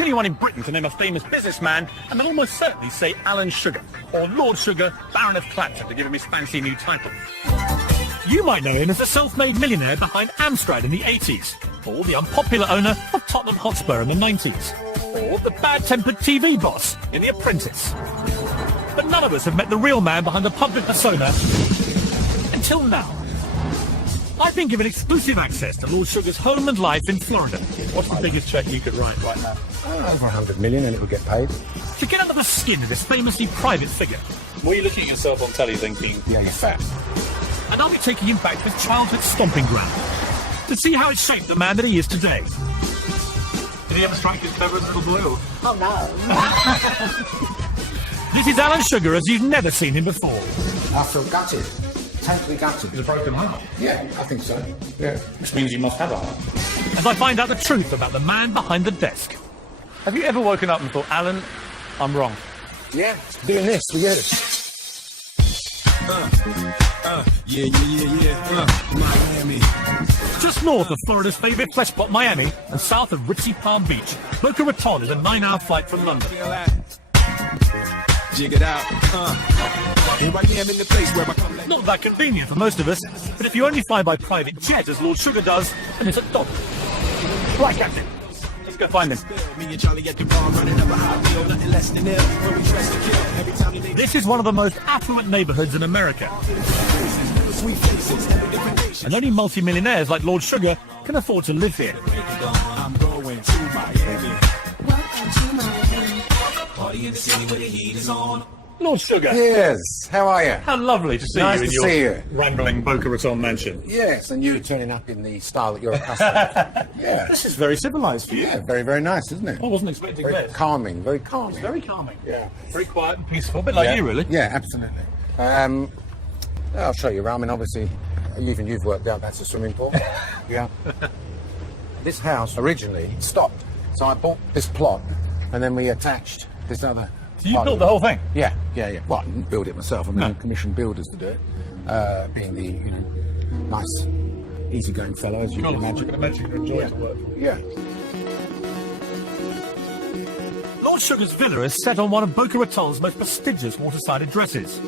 anyone in Britain to name a famous businessman, and they'll almost certainly say Alan Sugar, or Lord Sugar, Baron of Clapton, to give him his fancy new title. You might know him as the self-made millionaire behind Amstrad in the 80s, or the unpopular owner of Tottenham Hotspur in the 90s, or the bad-tempered TV boss in The Apprentice. But none of us have met the real man behind the public persona until now. I've been given exclusive access to Lord Sugar's home and life in Florida. What's the biggest cheque you could write right now? Over 100 million and it would get paid. To get under the skin of this famously private figure. Were you looking at yourself on telly thinking, Yeah, you're fat. And I'll be taking him back to his childhood stomping ground to see how it shaped the man that he is today. did he ever strike you as clever as a little boy? Or? Oh, no. This is Alan Sugar as you've never seen him before. I feel gutted. Totally gutted. He's a broken heart. Yeah, I think so. Yeah. Which means you must have a heart. As I find out the truth about the man behind the desk. Have you ever woken up and thought, Alan, I'm wrong? Yeah, doing this, we get it. Miami. Just north of Florida's favourite flesh pot, Miami, and south of ritzy Palm Beach, Boca Raton is a 9-hour flight from London. Jig it out. Here I am in the place where I come like Not that convenient for most of us, but if you only fly by private jet, as Lord Sugar does, then it's a dog. Right, Captain. Let's go find him. me and Charlie at the bar running up a hot deal, nothing less than ill. When we dress to kill, every time you This is one of the most affluent neighbourhoods in America. sweet faces, every different nation. And only multi-millionaires like Lord Sugar can afford to live here. I'm going to Miami. Welcome to Miami. Party in the city where the heat is on. Lord Sugar, Yes, how are you? how lovely to see Nice you in to your see you. rambling Boca Raton mansion. Yes, and you turning up in the style that you're accustomed to. Yeah. This is very civilised for you. Yeah, very, very nice, isn't it? I wasn't expecting Very this. calming, very calming. Very calming. Yeah. Very quiet and peaceful, a bit like Yeah. you, really. Yeah, absolutely. I'll show you around. I mean, obviously, even you've worked out that's a swimming pool. Yeah. This house originally stopped, so I bought this plot, and then we attached this other. So you part built of the it. whole thing? Yeah. Well, I didn't build it myself. I mean, No. I commissioned builders to do it. Being the nice, easygoing fellow, as you can imagine. I can imagine you enjoy the work. Yeah. Lord Sugar's villa is set on one of Boca Raton's most prestigious waterside addresses.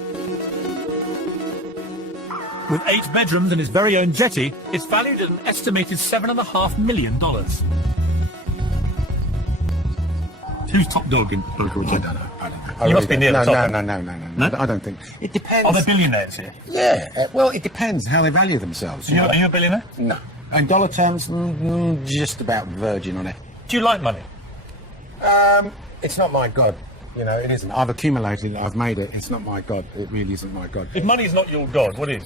With 8 bedrooms and his very own jetty, it's valued at an estimated $7.5 million. Who's top dog in Boca Raton? I don't know. I You must be don't- near the top, No, then. no. No? I don't think. It depends. Are there billionaires here? Yeah. Well, it depends how they value themselves. Are you a billionaire? No. In dollar terms, just about virgin on it. Do you like money? It's not my god. It isn't. I've accumulated it. I've made it. It's not my god. It really isn't my god. If money is not your god, what is?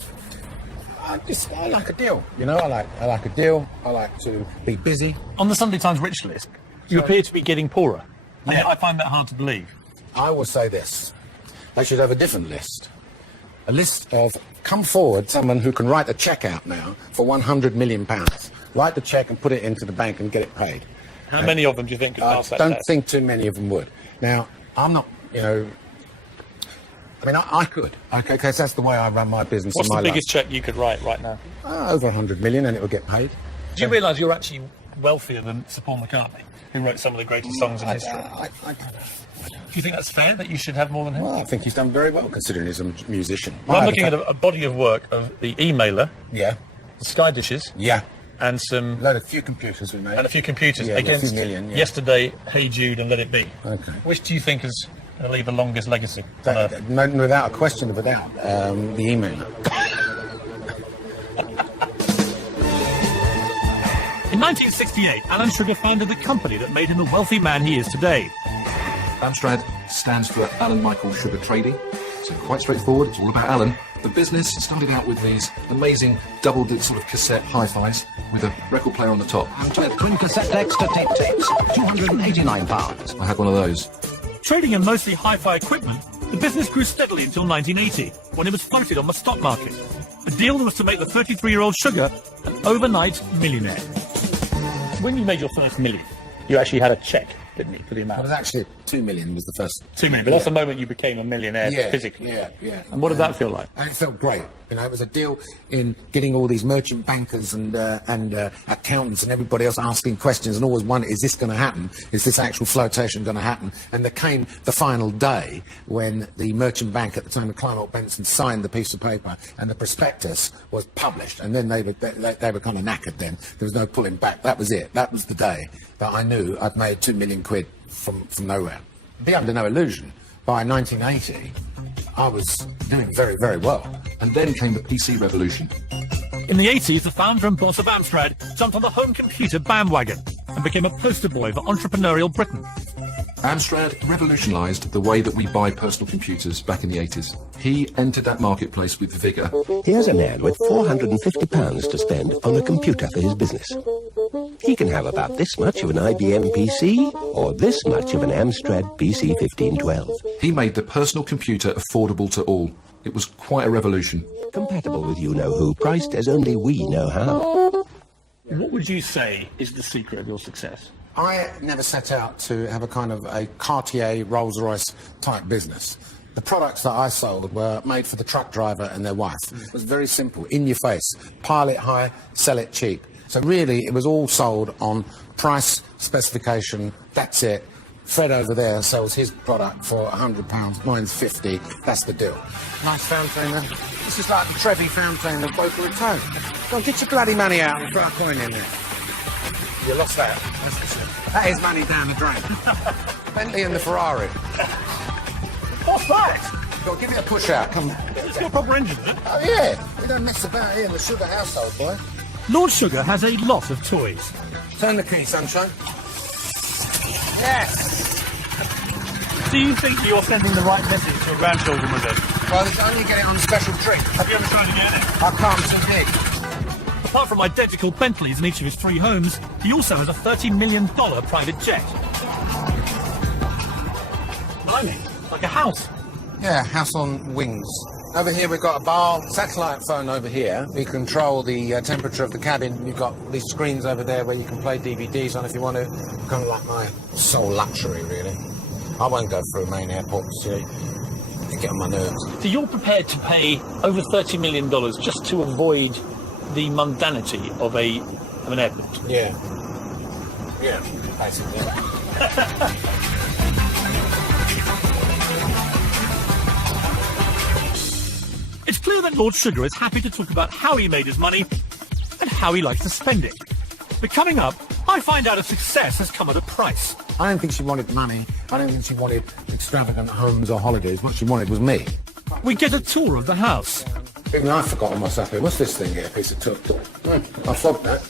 I like a deal. I like a deal. I like to be busy. On the Sunday Times rich list, you appear to be getting poorer. Yeah. I find that hard to believe. I will say this. They should have a different list. A list of, come forward, someone who can write a cheque out now for £100 million. Write the cheque and put it into the bank and get it paid. How many of them do you think could I pass that don't test? think too many of them would. Now, I'm not, I mean, I could, okay, because that's the way I run my business What's and my the biggest cheque you could write right now? life. Over 100 million and it will get paid. Do you realise you're actually wealthier than Sir Paul McCartney, who wrote some of the greatest songs in history? I don't know. Do you think that's fair, that you should have more than him? Well, I think he's done very well considering he's a musician. Well, I'm looking at a body of work of the emailer, Yeah, the sky dishes, yeah. and some A few computers we made. and a few computers Yeah, a against few million, yeah. Yesterday, Hey Jude, and Let It Be. Okay. Which do you think is going to leave the longest legacy on Earth? Without a question of a doubt, the emailer. In 1968, Alan Sugar founded the company that made him the wealthy man he is today. Amstrad stands for Alan Michael Sugar Trading. So quite straightforward, it's all about Alan. The business started out with these amazing double sort of cassette hi-fis with a record player on the top. Twin cassette decks to tape tapes, £289. I had one of those. Trading in mostly hi-fi equipment, the business grew steadily until 1980, when it was floated on the stock market. The deal was to make the 33-year-old Sugar an overnight millionaire. When you made your first million, you actually had a cheque, didn't you, for the It amount? was actually 2 million was the first. 2 million, but that's the moment you became a millionaire physically. Yeah. And what did that feel like? And it felt great. You know, it was a deal in getting all these merchant bankers and accountants and everybody else asking questions and always wondering, is this going to happen? Is this actual flotation going to happen? And there came the final day when the merchant bank at the time of Climate Benson signed the piece of paper and the prospectus was published. And then they were kind of knackered then. There was no pulling back. That was it. That was the day that I knew I'd made 2 million quid from nowhere. Be under no illusion. By 1980, I was doing very, very well. And then came the PC revolution. In the 80s, the founder and boss of Amstrad jumped on the home computer bandwagon and became a poster boy for entrepreneurial Britain. Amstrad revolutionised the way that we buy personal computers back in the 80s. He entered that marketplace with vigour. Here's a man with £450 to spend on a computer for his business. He can have about this much of an IBM PC or this much of an Amstrad PC 1512. He made the personal computer affordable to all. It was quite a revolution. Compatible with you-know-who, priced as only we know how. What would you say is the secret of your success? I never set out to have a kind of a Cartier, Rolls-Royce type business. The products that I sold were made for the truck driver and their wife. It was very simple, in your face. Pile it high, sell it cheap. So really, it was all sold on price, specification, that's it. Fred over there sells his product for £100, mine's 50, that's the deal. Nice fountain. This is like the Trevi fountain of Boca Raton. Go on, get your bloody money out and throw a coin in there. You lost that. That is money down the drain. Bentley and the Ferrari. What's that? Go on, give it a push out, come on. It's got a proper engine, isn't it? Oh yeah, we don't mess about here in the Sugar household, boy. Lord Sugar has a lot of toys. Turn the key, sunshine. Yes! Do you think you're sending the right message to your grandchildren with this? Well, it's only get it on a special trip. Have you ever tried to get it? I can't, it's too big. Apart from identical Bentleys in each of his 3 homes, he also has a $30 million private jet. Blimey, like a house. Yeah, house on wings. Over here we've got a bar, satellite phone over here. We control the temperature of the cabin. You've got these screens over there where you can play DVDs on if you want to. Kind of like my sole luxury, really. I won't go through a main airport, see. You get on my nerves. So you're prepared to pay over $30 million just to avoid the mundanity of an airport? Yeah. Yeah, basically. It's clear that Lord Sugar is happy to talk about how he made his money and how he likes to spend it. But coming up, I find out if success has come at a price. I don't think she wanted money. I don't think she wanted extravagant homes or holidays. What she wanted was me. We get a tour of the house. Even I've forgotten myself here. What's this thing here? A piece of took. I flogged that.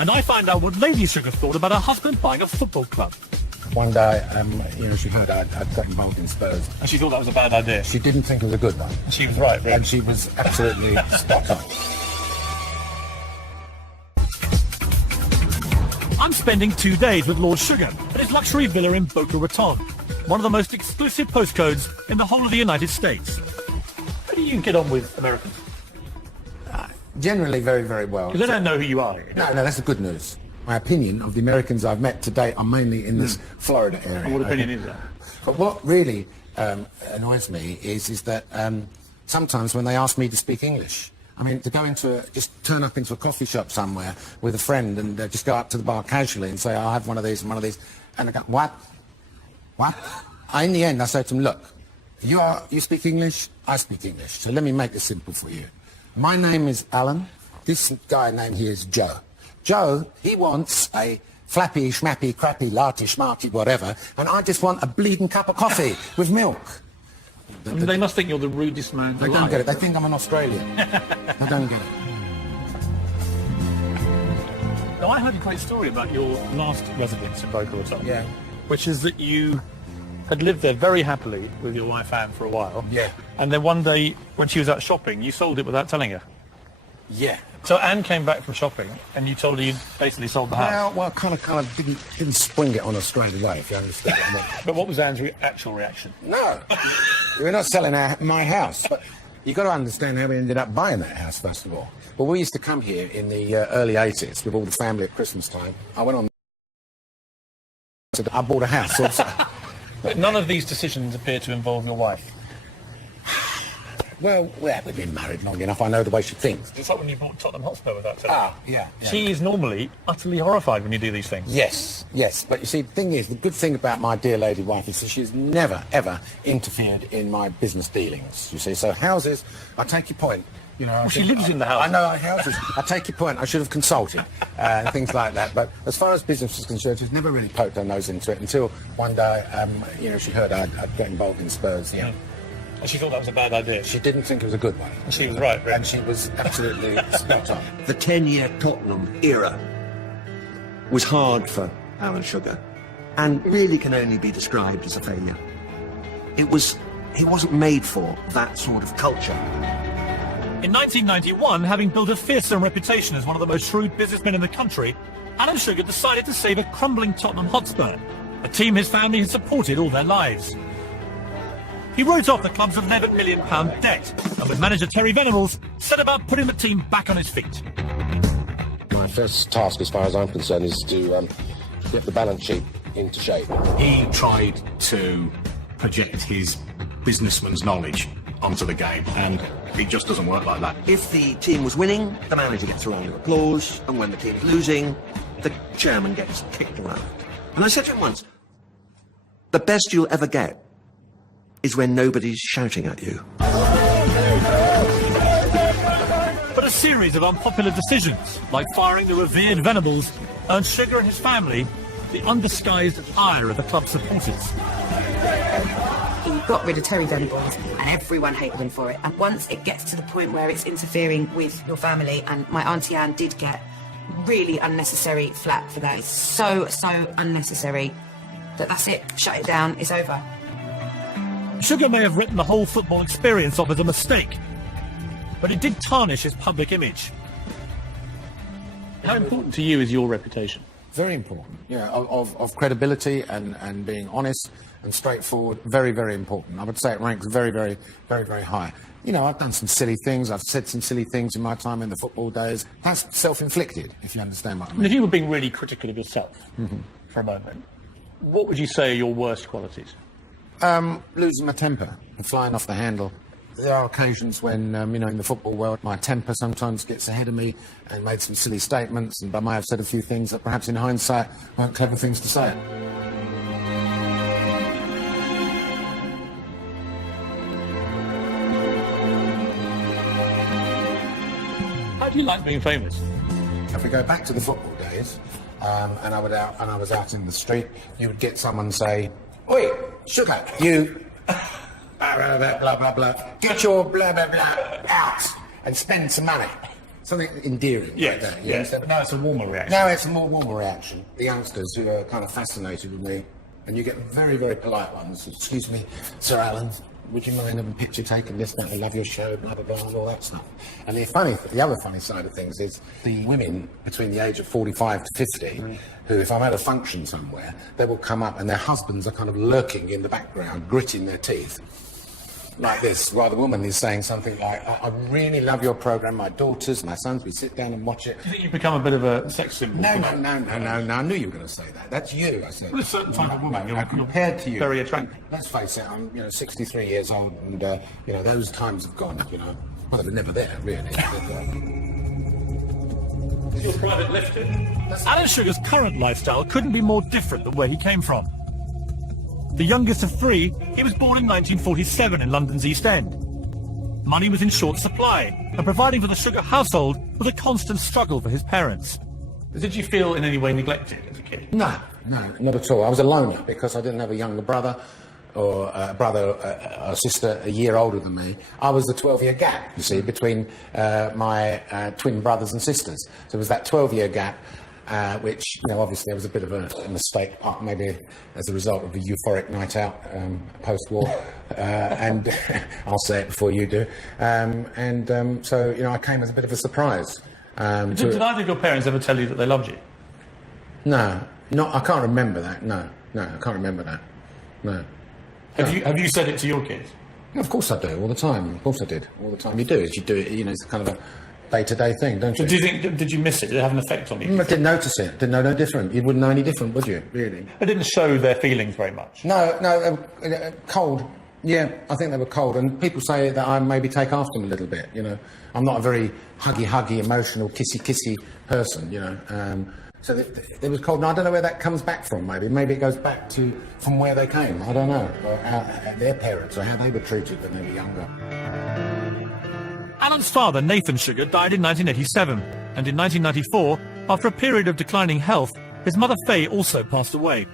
And I find out what Lady Sugar thought about her husband buying a football club. One day, she heard I'd got involved in Spurs. And she thought that was a bad idea. She didn't think it was a good one. She was right, And she was absolutely spot on. I'm spending 2 days with Lord Sugar at his luxury villa in Boca Raton, one of the most exclusive postcodes in the whole of the United States. How do you get on with Americans? Generally very, very well. Because they don't know who you are. No, that's the good news. My opinion of the Americans I've met to date are mainly in this Florida area. And what opinion is that? But what really annoys me is that sometimes when they ask me to speak English, I mean, to go just turn up into a coffee shop somewhere with a friend and just go up to the bar casually and say, I'll have one of these and one of these. And I go, what? In the end, I say to them, look, you speak English, I speak English. So let me make this simple for you. My name is Alan. This guy named here is Joe. Joe, he wants a flappy, schmappy, crappy, latte, schmarty, whatever, and I just want a bleeding cup of coffee with milk. They must think you're the rudest man They alive. don't get it. They think I'm an Australian. They don't get it. Now, I heard a great story about your last residence in Boca Raton. Yeah. Which is that you had lived there very happily with your wife Anne for a while. Yeah. And then one day, when she was out shopping, you sold it without telling her. Yeah. So Anne came back from shopping, and you told her you basically sold the house. Well, kind of didn't spring it on her straight away, if you understand. But what was Anne's actual reaction? No, we're not selling my house. You've got to understand how we ended up buying that house, first of all. Well, we used to come here in the early 80s with all the family at Christmas time. I went on. I bought a house. Also. But none of these decisions appear to involve your wife. Well, we've been married long enough. I know the way she thinks. It's like when you bought Tottenham Hotspur with that. Yeah. She is normally utterly horrified when you do these things. Yes. But you see, the thing is, the good thing about my dear lady wife is that she's never, ever interfered in my business dealings, you see. So houses, I take your point. You know, Well, she lives in the house. I know, houses. I take your point. I should have consulted and things like that. But as far as business is concerned, she's never really poked her nose into it until one day, she heard I'd got involved in Spurs. Yeah. And she thought that was a bad idea. She didn't think it was a good one. And she was right, really. And she was absolutely spot on. The 10-year Tottenham era was hard for Alan Sugar and really can only be described as a failure. He wasn't made for that sort of culture. In 1991, having built a fearsome reputation as one of the most shrewd businessmen in the country, Alan Sugar decided to save a crumbling Tottenham Hotspur, a team his family had supported all their lives. He wrote off the club's £11 million debt, and with manager Terry Venables, set about putting the team back on his feet. My first task, as far as I'm concerned, is to get the balance sheet into shape. He tried to project his businessman's knowledge onto the game, and it just doesn't work like that. If the team was winning, the manager gets a round of applause, and when the team's losing, the chairman gets kicked around. And I said to him once, the best you'll ever get is when nobody's shouting at you. But a series of unpopular decisions, like firing the revered Venables, earned Sugar and his family the undisguised ire of the club's supporters. He got rid of Terry Venables and everyone hated him for it. And once it gets to the point where it's interfering with your family, and my Auntie Anne did get really unnecessary flack for that. It's so unnecessary that's it. Shut it down. It's over. Sugar may have written the whole football experience off as a mistake, but it did tarnish his public image. How important to you is your reputation? Very important. Of credibility and being honest and straightforward. Very, very important. I would say it ranks very, very, very, very high. You know, I've done some silly things. I've said some silly things in my time in the football days. That's self-inflicted, if you understand what I mean. And if you were being really critical of yourself for a moment, what would you say are your worst qualities? Losing my temper and flying off the handle. There are occasions when, in the football world, my temper sometimes gets ahead of me and made some silly statements, and I might have said a few things that perhaps in hindsight weren't clever things to say. How do you like being famous? If we go back to the football days, and I was out in the street, you would get someone say, "Oi, Sugar, you, blah, blah, blah, blah, get your blah, blah, blah out and spend some money." Something endearing like that. Yes. But now it's a warmer reaction. Now it's a more warmer reaction. The youngsters who are kind of fascinated with me, and you get very, very polite ones. "Excuse me, Sir Alan, would you mind having a picture taken, this, that, I love your show, blah, blah, blah," and all that stuff. And the other funny side of things is the women between the age of 45 to 50, who, if I'm at a function somewhere, they will come up and their husbands are kind of lurking in the background, gritting their teeth, like this, while the woman is saying something like, "I really love your programme, my daughters, my sons, we sit down and watch it." Do you think you've become a bit of a sex symbol? No, I knew you were going to say that. That's you, I said. Well, a certain type of woman. You're compared to you. Very attractive. Let's face it, I'm 63 years old, and those times have gone. Well, they were never there, really. Is your private lifted? Alan Sugar's current lifestyle couldn't be more different than where he came from. The youngest of three, he was born in 1947 in London's East End. Money was in short supply, and providing for the Sugar household was a constant struggle for his parents. Did you feel in any way neglected as a kid? No, not at all. I was a loner because I didn't have a younger brother or a sister a year older than me. I was the 12-year gap, you see, between my twin brothers and sisters. So it was that 12-year gap, which, obviously there was a bit of a mistake, maybe as a result of the euphoric night out post-war, and I'll say it before you do. So I came as a bit of a surprise. Did either of your parents ever tell you that they loved you? No, I can't remember that. No, I can't remember that. No. Have you said it to your kids? Of course I do, all the time. Of course I did, all the time. You do it. It's kind of day-to-day thing, don't you? Do you think? Did you miss it? Did it have an effect on you? I didn't notice it. Didn't know no different. You wouldn't know any different, would you? Really? It didn't show their feelings very much. No, they were cold. Yeah, I think they were cold. And people say that I maybe take after them a little bit, you know. I'm not a very huggy, emotional, kissy person, you know. So it was cold. And I don't know where that comes back from, maybe. Maybe it goes back from where they came. I don't know. Or their parents, or how they were treated when they were younger. Alan's father, Nathan Sugar, died in 1987, and in 1994, after a period of declining health, his mother Faye also passed away.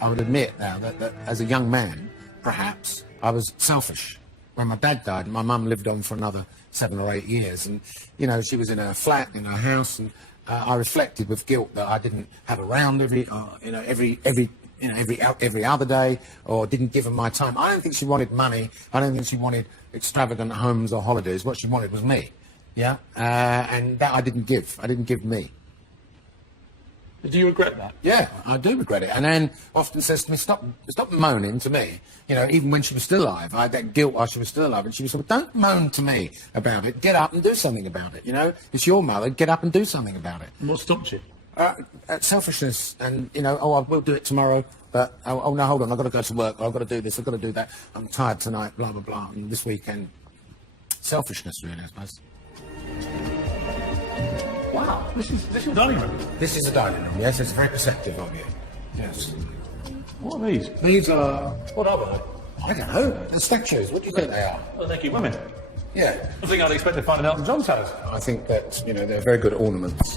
I would admit now that as a young man, perhaps, I was selfish. When my dad died, my mum lived on for another 7 or 8 years, and, you know, she was in her flat, in her house, and I reflected with guilt that I didn't have her round every other day, or didn't give her my time. I don't think she wanted money. I don't think she wanted extravagant homes or holidays. What she wanted was me. Yeah, and that I didn't give. I didn't give me. Do you regret that? Yeah, I do regret it. And Anne often says to me, stop moaning to me. You know, even when she was still alive, I had that guilt while she was still alive. And she was like, don't moan to me about it. Get up and do something about it. You know, it's your mother. Get up and do something about it. And what stopped you? Selfishness. And, you know, I will do it tomorrow. But, oh, no, hold on. I've got to go to work. I've got to do this. I've got to do that. I'm tired tonight, blah, blah, blah. And this weekend, selfishness, really, I suppose. Wow, this is your dining room. This is a dining room, yes. It's very perceptive of you. Yes. What are these? These are... What are they? I don't know. They're statues. What do you think they are? Well, naked women. Yeah. I think I'd expect to find in Elton John's house. I think that, you know, they're very good ornaments.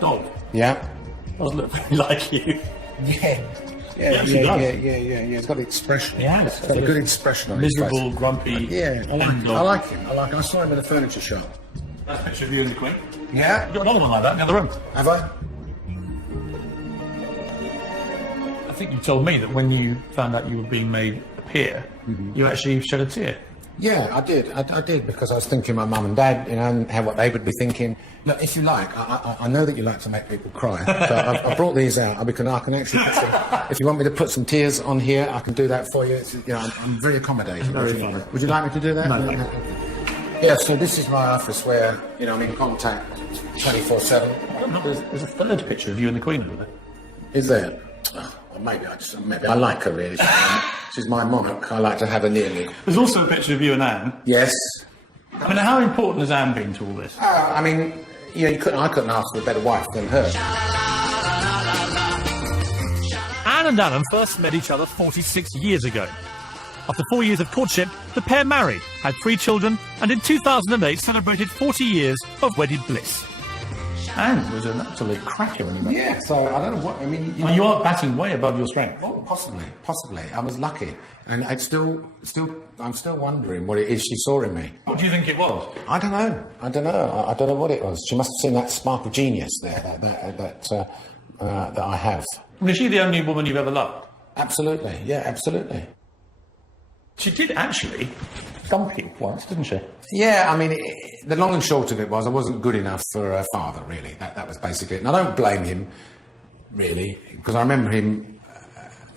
Dog. Yeah. Doesn't look very like you. Yeah. Yeah. It's got the expression. Yeah. It's got a good expression on his face. Miserable, grumpy. Yeah, I like him. I saw him in a furniture shop. That's a picture of you and the Queen. Yeah. You've got another one like that in the other room. Have I? I think you told me that when you found out you were being made a peer, you actually shed a tear. Yeah, I did. I did, because I was thinking my mum and dad, you know, and what they would be thinking. Look, if you like, I know that you like to make people cry, so I brought these out. I can actually put some, if you want me to put some tears on here, I can do that for you. It's, you know, I'm very accommodating. Very fun. Would you like me to do that? No. Yeah, so this is my office where, you know, I'm in contact 24/7. There's a third picture of you and the Queen over there. Is there? Oh, well, maybe I like her, really. She's my monarch. I like to have her near me. There's also a picture of you and Anne. Yes. I mean, how important has Anne been to all this? I mean, you know, I couldn't ask for a better wife than her. Anne and Alan first met each other 46 years ago. After 4 years of courtship, the pair married, had 3 children, and in 2008 celebrated 40 years of wedded bliss. Anne was an absolute cracker when you met. Yeah, so I don't know what, I mean... Well, you are batting way above your strength. Oh, possibly. I was lucky. And I'm still wondering what it is she saw in me. What do you think it was? I don't know. I don't know what it was. She must have seen that spark of genius there that I have. I mean, is she the only woman you've ever loved? Absolutely. Yeah, absolutely. She did actually dump you once, didn't she? Yeah, I mean, the long and short of it was I wasn't good enough for her father, really. That was basically it. And I don't blame him, really, because I remember him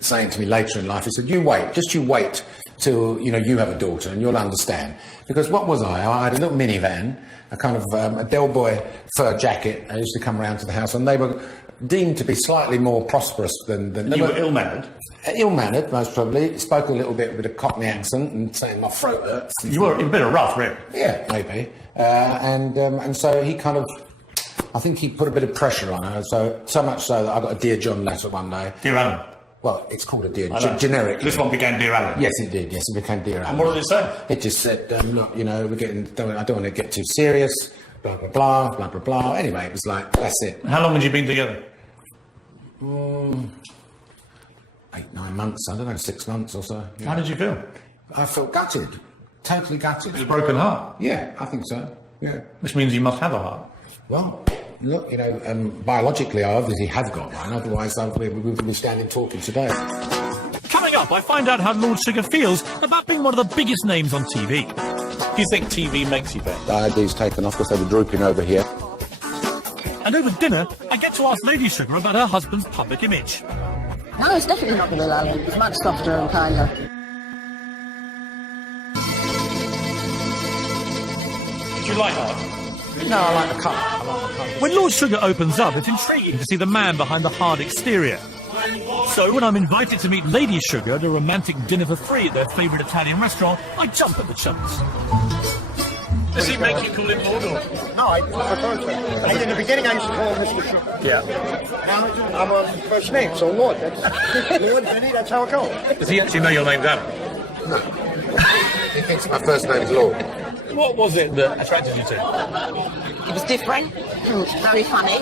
saying to me later in life, he said, you wait till, you know, you have a daughter and you'll understand. Because what was I had a little minivan, a kind of a Del Boy fur jacket. I used to come around to the house, and they were deemed to be slightly more prosperous than you were ill-mannered? Ill-mannered, most probably. Spoke a little bit with a Cockney accent and saying my throat hurts. You were a bit of rough, really. Yeah, maybe. And so he kind of, I think he put a bit of pressure on her. So much so that I got a Dear John letter one day. Dear Alan. Well, it's called a Dear generic. This one became Dear Alan. Yes, it did. Yes, it became Dear Alan. And what did it say? It just said, look, you know, I don't want to get too serious. Blah blah blah blah blah blah. Anyway, it was like, that's it. How long had you been together? 8, 9 months, I don't know, 6 months or so. Yeah. How did you feel? I felt gutted. Totally gutted. It was a broken heart? Yeah, I think so. Yeah. Which means you must have a heart. Well, look, you know, biologically I obviously have got one, otherwise we wouldn't be standing talking today. Coming up, I find out how Lord Sugar feels about being one of the biggest names on TV. Do you think TV makes you better? I had these taken off because they were drooping over here. And over dinner, I get to ask Lady Sugar about her husband's public image. No, it's definitely not Bill Allen. It's much softer and kinder. You like art? No, I like the colour. I like the colour. When Lord Sugar opens up, it's intriguing to see the man behind the hard exterior. So when I'm invited to meet Lady Sugar at a romantic dinner for three at their favourite Italian restaurant, I jump at the chance. Does he make you call him Lord or? No, I prefer to. In the beginning, I used to call him Mr. Sugar. Yeah. Now I'm on his first name, so Lord. That's Lord Vinny. That's how it goes. Does he actually know your name's Alan? No. He thinks my first name is Lord. What was it that attracted you to him? It was different, very funny.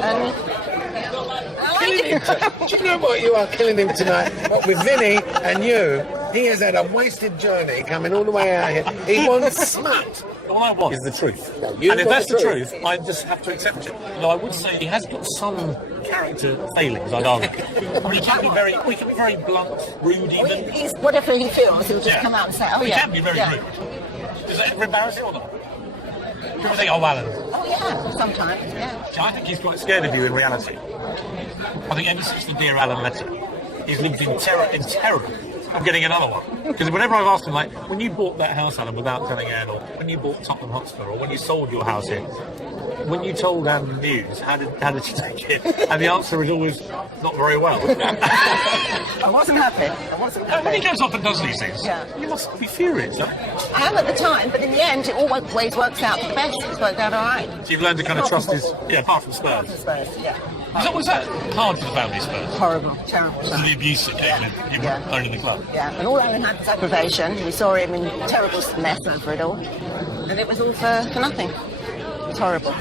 And Do you know what you are killing him tonight? What, with Vinny and you, he has had a wasted journey coming all the way out here. He wants smut. All I want is the truth. No, And if that's the truth, I just have to accept it. Though I would say he has got some character failings, I'd argue. I mean, he can be very blunt, rude even. he's, whatever he feels, he'll just come out and say, oh He yeah. can be very rude. Does that ever embarrass you or not? People think, oh, Alan. Oh yeah, sometimes, yeah. I think he's quite scared of you in reality. I think ever since the Dear Alan letter, he's lived in terror of getting another one. Because whenever I've asked him, like, when you bought that house, Alan, without telling Anne, or when you bought Tottenham Hotspur, or when you sold your house here, when you told Anne the news, how did she take it? And the answer is always not very well. I wasn't happy. When he goes off and does these things, Yeah. you must be furious, huh? I am at the time, but in the end, it always works out for the best. It's worked out all right. So you've learned to kind of trust his... Yeah, apart from Spurs. Spurs, yeah. Was that hard for the family, Spurs? Horrible, terrible. Because of the abuse that came with you owning the club? Yeah, and all Alan had was aggravation. We saw him in terrible mess over it all. And it was all for nothing. It's horrible.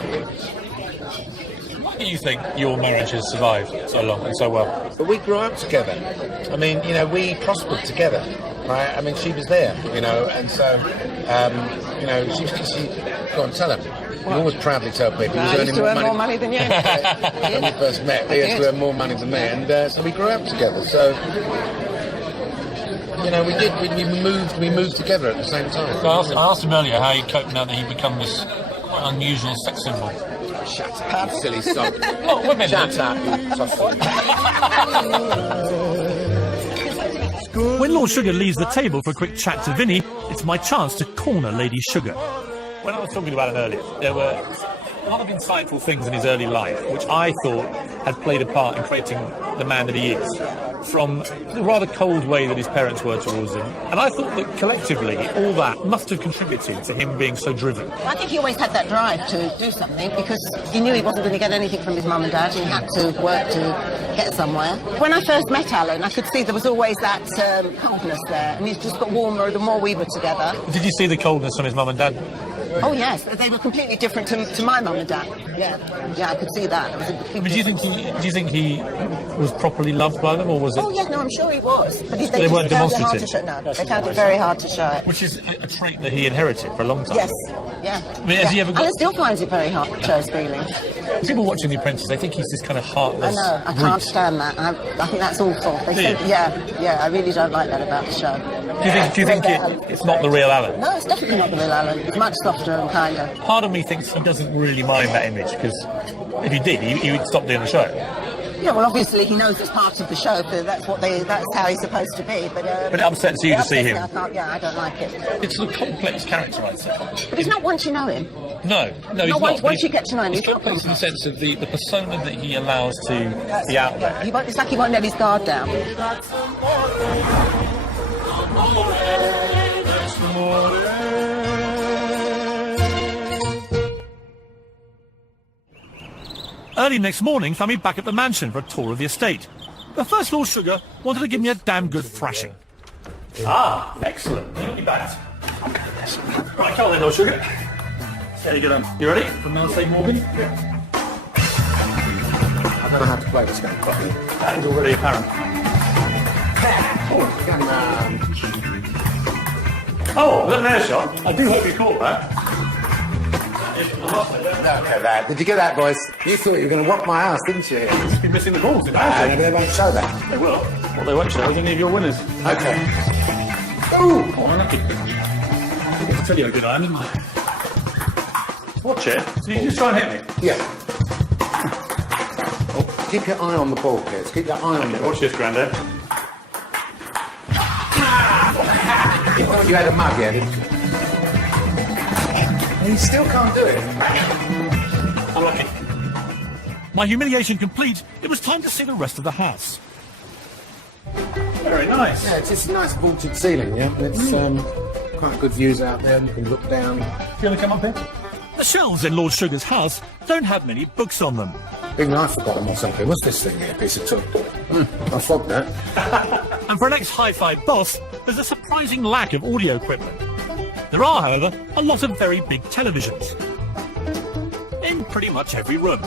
Why do you think your marriage has survived so long and so well? But we grew up together. I mean, you know, we prospered together, right? I mean, she was there, you know, and so, you know, she go on, tell him. You always proudly tell people he was earning more money than you. when we first met. He used to earn more money than me, and so we grew up together. So, you know, we moved together at the same time. So I asked him earlier how he coped now that he'd become this quite unusual sex symbol. Shut up, you silly sod. Oh, wait a minute. Shut up, you sausage. When Lord Sugar leaves the table for a quick chat to Vinny, it's my chance to corner Lady Sugar. When I was talking about it earlier, there were a lot of insightful things in his early life, which I thought had played a part in creating the man that he is, from the rather cold way that his parents were towards him. And I thought that collectively, all that must have contributed to him being so driven. I think he always had that drive to do something because he knew he wasn't going to get anything from his mum and dad. He had to work to get somewhere. When I first met Alan, I could see there was always that coldness there, and he's just got warmer the more we were together. Did you see the coldness from his mum and dad? Oh yes, they were completely different to my mum and dad. Yeah, I could see that. Do you think he was properly loved by them, or was it? Oh yeah, no, I'm sure he was. But they weren't demonstrative. They found it very hard to show it. Which is a trait that he inherited for a long time. Yes, yeah. I mean, has he ever got... Alan still finds it very hard to show his feelings. People watching The Apprentice, they think he's this kind of heartless. I know, I can't stand that. I think that's awful. They think, yeah, I really don't like that about the show. Do you think it's not the real Alan? No, it's definitely not the real Alan. It's much softer and kinder. Part of me thinks he doesn't really mind that image, because if he did, he would stop doing the show. Yeah, well, obviously he knows it's part of the show, but that's how he's supposed to be. But it upsets you to see him. I don't like it. It's a complex character, I'd say. But it's not once you know him. No, he's not. Once you get to know him, he's complex in the sense of the persona that he allows to be out there. It's like he won't let his guard down. Early next morning found me back at the mansion for a tour of the estate. But first Lord Sugar wanted to give me a damn good thrashing. Ah, excellent. Look at that. Right, come on then, Lord Sugar. There you go then. You ready for Mel St. Morgan? Yeah. I don't know how to play this game properly. That is already apparent. Oh, look at that shot. I do hope you caught that. Look at that. Did you get that, boys? You thought you were going to whoop my ass, didn't you? You've been missing the balls. They won't show that. They will. What they won't show is any of your winners. Okay. Ooh! Oh, I'm lucky. I'll tell you how good I am, didn't I? Watch it. So you just try and hit me? Yeah. Oh, keep your eye on the ball, kids. Keep your eye on the ball. Watch this, Grandad. You thought you had a mug here, didn't you? And he still can't do it. Unlucky. My humiliation complete, it was time to see the rest of the house. Very nice. Yeah, it's a nice vaulted ceiling, yeah? It's quite good views out there, you can look down. You want to come up here? The shelves in Lord Sugar's house don't have many books on them. Even I forgot them or something. What's this thing here? A piece of took. I fogged that. And for an ex-hi-fi boss, there's a surprising lack of audio equipment. There are, however, a lot of very big televisions. In pretty much every room.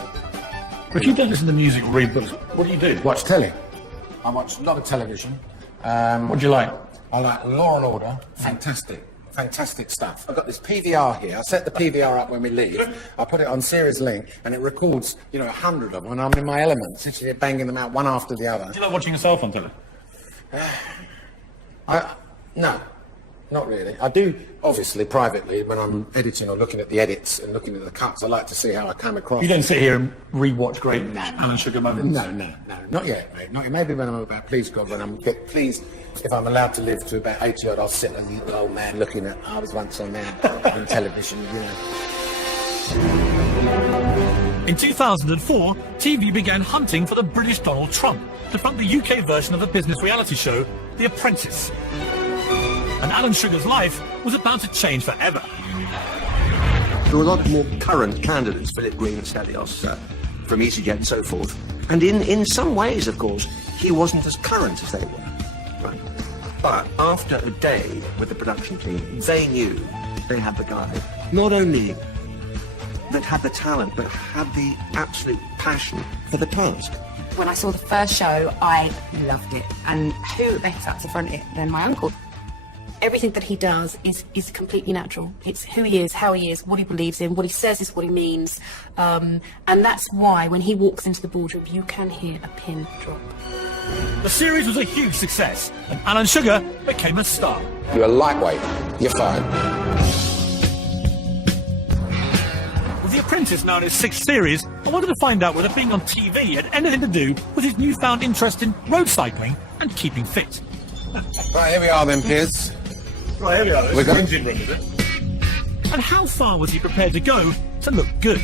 If you don't listen to music or read books, what do you do? Watch telly. I watch a lot of television. What do you like? I like Law and Order. Fantastic stuff. I've got this PVR here. I set the PVR up when we leave. I put it on Series Link, and it records, 100 of them when I'm in my element, literally banging them out one after the other. Do you like watching yourself on telly? No, not really. I do, obviously, privately, when I'm editing or looking at the edits and looking at the cuts, I like to see how I come across. You don't sit here and re-watch great Alan Sugar moments? No, not yet, mate. Not yet. Maybe when I'm about, please God, when I'm pleased, if I'm allowed to live to about 80 odd, I'll sit as a little old man looking at, I was once on there on television, In 2004, TV began hunting for the British Donald Trump to front the UK version of the business reality show, The Apprentice. And Alan Sugar's life was about to change forever. There were a lot more current candidates, Philip Green, Stelios, from EasyJet and so forth. And in some ways, of course, he wasn't as current as they were. Right? But after a day with the production team, they knew they had the guy, not only that had the talent, but had the absolute passion for the task. When I saw the first show, I loved it. And who better to front it than my uncle? Everything that he does is completely natural. It's who he is, how he is, what he believes in, what he says is what he means. And that's why when he walks into the boardroom, you can hear a pin drop. The series was a huge success, and Alan Sugar became a star. You're a lightweight. You're fine. With The Apprentice now in its 6th series, I wanted to find out whether being on TV had anything to do with his newfound interest in road cycling and keeping fit. Right, here we are then, Piers. Right, here we are. We're It's an going- engine room, is it? And how far was he prepared to go to look good?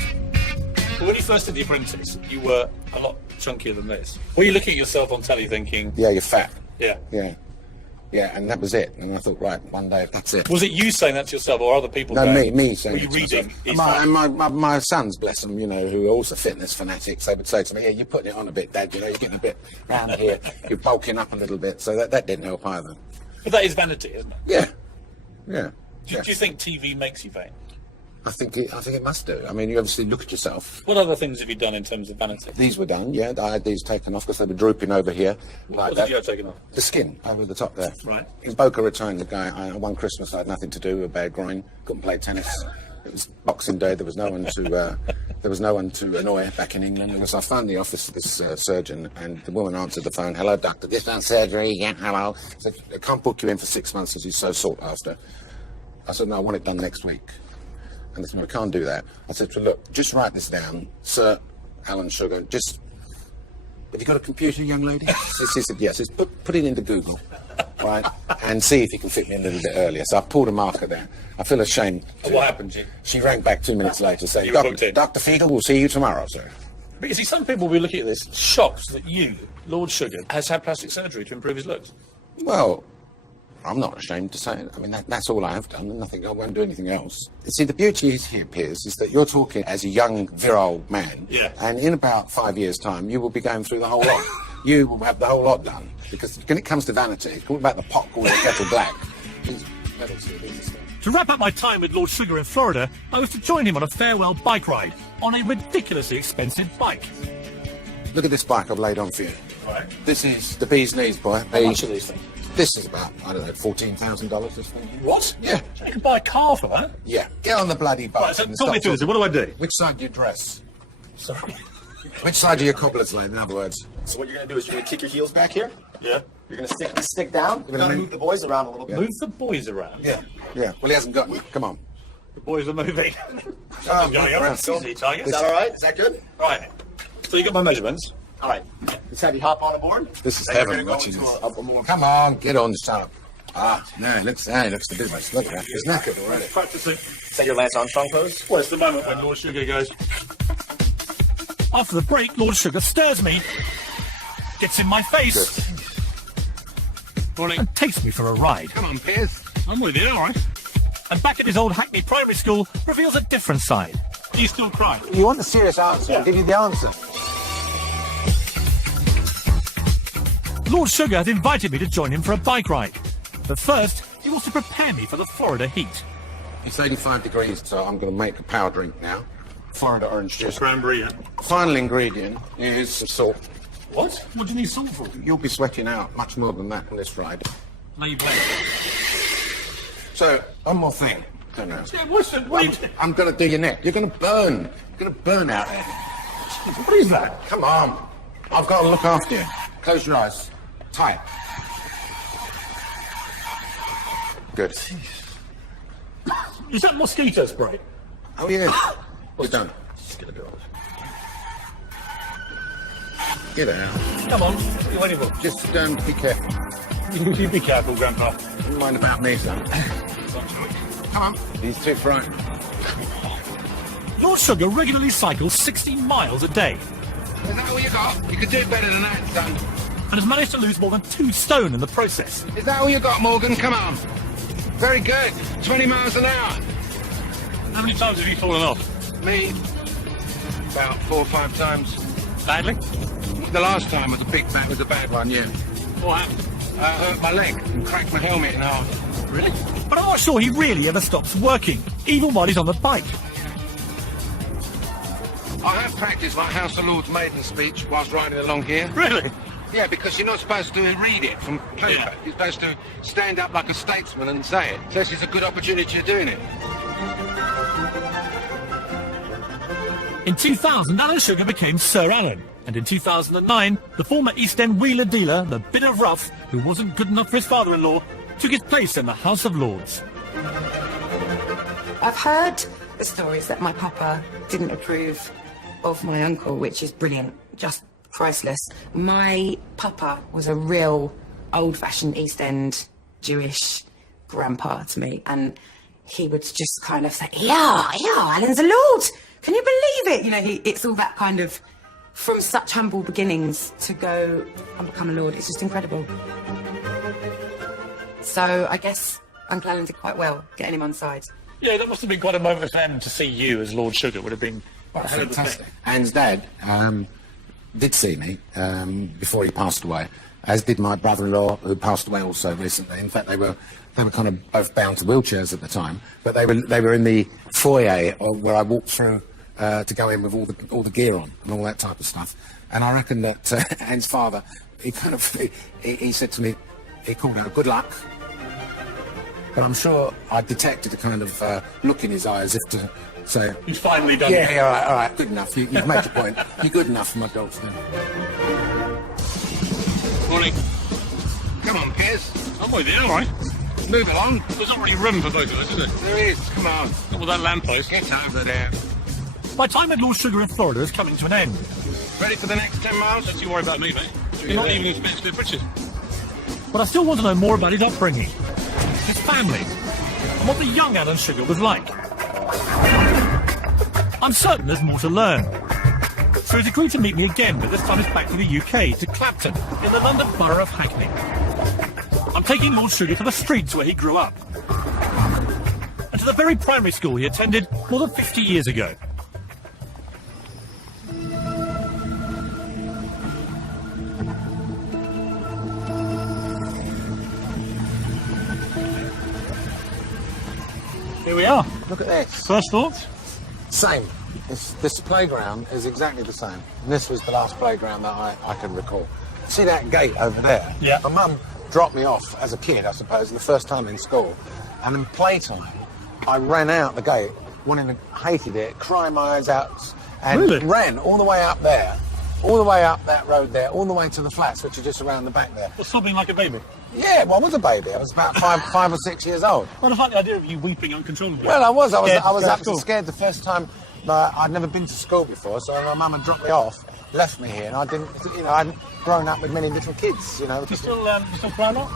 Well, when you first did The Apprentice, you were a lot chunkier than this. Were you looking at yourself on telly thinking... Yeah, you're fat. Yeah. Yeah, and that was it. And I thought, right, one day, that's it. Was it you saying that to yourself or other people No, going... me saying Were you it to reading? myself. My sons, bless them, who are also fitness fanatics, they would say to me, yeah, you're putting it on a bit, Dad, you're getting a bit round here, you're bulking up a little bit, so that didn't help either. But that is vanity, isn't it? Yeah. Do you think TV makes you vain? I think it must do. I mean, you obviously look at yourself. What other things have you done in terms of vanity? These were done, yeah. I had these taken off because they were drooping over here. What did you have taken off? The skin over the top there. Right. In Boca Raton, the guy, one Christmas I had nothing to do with a bad groin, couldn't play tennis. It was Boxing Day, there was no one to annoy back in England. I found the office of this surgeon, and the woman answered the phone, hello doctor, this on surgery, yeah, hello. I said, I can't book you in for 6 months because he's so sought after. I said, no, I want it done next week. And they said, well, I can't do that. I said, well, look, just write this down, Sir Alan Sugar, have you got a computer, young lady? She said, yes. Put it into Google, right, and see if you can fit me a little bit earlier. So I pulled a marker there. I feel ashamed. What happened, Jim? She rang back 2 minutes later saying, You were booked in. Dr. Fiegel will see you tomorrow, sir. But you see, some people will be looking at this shocked that you, Lord Sugar, has had plastic surgery to improve his looks. Well, I'm not ashamed to say it. I mean, that's all I have done, and I won't do anything else. See, the beauty is here, Piers, is that you're talking as a young, virile man, Yeah. and in about 5 years' time, you will be going through the whole lot. You will have the whole lot done, because when it comes to vanity, it's all about the pot calling the kettle black. These medals here, these are stuff. To wrap up my time with Lord Sugar in Florida, I was to join him on a farewell bike ride on a ridiculously expensive bike. Look at this bike I've laid on for you. Right. This is the bee's knees, boy. How much are these things? This is about, I don't know, $14,000, this thing. What? Yeah. You can buy a car for that? Yeah. Get on the bloody bike. Right, so and talk me stop through this. talking. What do I do? Which side do you dress? Sorry. Which side are your cobblers laid, in other words? So what you're gonna do is you're gonna kick your heels back here. Yeah. You're gonna stick the stick down. You're gonna move the boys around a little bit. Move the boys around. Yeah. Well, he hasn't got me. Come on. The boys are moving. Going on. on. Easy, Tiger. Is that all right? Is that good? Right. So you got my measurements. All right. Let's have you hop on aboard. This is Then you're heaven gonna go watching into this. a more. Come on, get on, shut up. Ah, no, it looks the business. Look at that. He's knackered already. Practicing. Say your Lance Armstrong pose. Well, it's the moment when Lord Sugar goes. After the break, Lord Sugar stirs me, gets in my face, Morning. and takes me for a ride. Come on, Piers. I'm with you, all right. And back at his old Hackney primary school, reveals a different side. He's still crying. You want the serious answer? I'll give you the answer. Lord Sugar has invited me to join him for a bike ride. But first, he wants to prepare me for the Florida heat. It's 85 degrees, so I'm going to make a power drink now. Florida orange juice. Cranberry, yeah. Final ingredient is some salt. What? What do you need salt for? You'll be sweating out much more than that on this ride. No, you blame. So, one more thing. Turn around. Yeah, what's the... Wait. I'm going to do your neck. You're going to burn. You're going to burn out there. What is that? Come on. I've got to look after you. Close your eyes. Tight. Good. Is that mosquito spray? Oh, yeah. What's done? Just get a bit off. Get out. Come on. What are you waiting for? Just be careful. You be careful, Grandpa. Don't mind about me, son. Come on. He's too frightened. Lord Sugar regularly cycles 60 miles a day. Is that all you got? You could do better than that, son. And has managed to lose more than 2 stone in the process. Is that all you got, Morgan? Come on. Very good. 20 miles an hour. How many times have you fallen off? Me? About 4 or 5 times. Badly? The last time was a bad one, yeah. What happened? I hurt my leg and cracked my helmet in half. Really? But I'm not sure he really ever stops working, even while he's on the bike. I have practiced my House of Lords maiden speech whilst riding along here. Really? Yeah, because you're not supposed to read it from paper. Yeah. You're supposed to stand up like a statesman and say it. So this is a good opportunity of doing it. In 2000, Alan Sugar became Sir Alan. And in 2009, the former East End wheeler dealer, the bin of rough, who wasn't good enough for his father-in-law, took his place in the House of Lords. I've heard the stories that my papa didn't approve of my uncle, which is brilliant, just priceless. My papa was a real old-fashioned East End Jewish grandpa to me, and he would just kind of say, yeah, Alan's a lord. Can you believe it? You know, it's all that kind of, from such humble beginnings to go and become a lord. It's just incredible. So I guess Uncle Alan did quite well getting him on side. Yeah, that must have been quite a moment for them to see you as Lord Sugar. Would have been quite a hell of a Fantastic. thing. Anne's dad did see me before he passed away, as did my brother-in-law, who passed away also recently. In fact, they were kind of both bound to wheelchairs at the time, but they were in the foyer where I walked through to go in with all the gear on and all that type of stuff. And I reckon that Anne's father, he said to me, he called out good luck. But I'm sure I detected a kind of look in his eye as if to say, He's finally done it. Yeah, all right, good enough. You've made your point. You're good enough for my dogs now. Morning. Come on, Piers. I'm with you, all right. Move along. There's not really room for both of us, is there? There is. Come on. Not with that lamppost. Get over there. My time at Lord Sugar in Florida is coming to an end. Ready for the next 10 miles? Don't you worry about me, mate. You're not even expensive to British. But I still want to know more about his upbringing, his family, and what the young Alan Sugar was like. I'm certain there's more to learn. So he's agreed to meet me again, but this time it's back to the UK, to Clapton, in the London borough of Hackney. I'm taking Lord Sugar to the streets where he grew up, and to the very primary school he attended more than 50 years ago. Here we are. Look at this. First thoughts? Same. This playground is exactly the same. And this was the last playground that I can recall. See that gate over there? Yeah. My mum dropped me off as a kid, I suppose, the first time in school. And in playtime, I ran out the gate, hated it, crying my eyes out, and really? Ran all the way up there, all the way up that road there, all the way to the flats, which are just around the back there. Well, sobbing like a baby. Yeah, well, I was a baby. I was about five or 6 years old. Well, I like the idea of you weeping uncontrollably. Well, I was Scared absolutely scared the first time. I'd never been to school before, so my mum had dropped me off, left me here, and I hadn't grown up with many little kids, you know. You still cry a lot?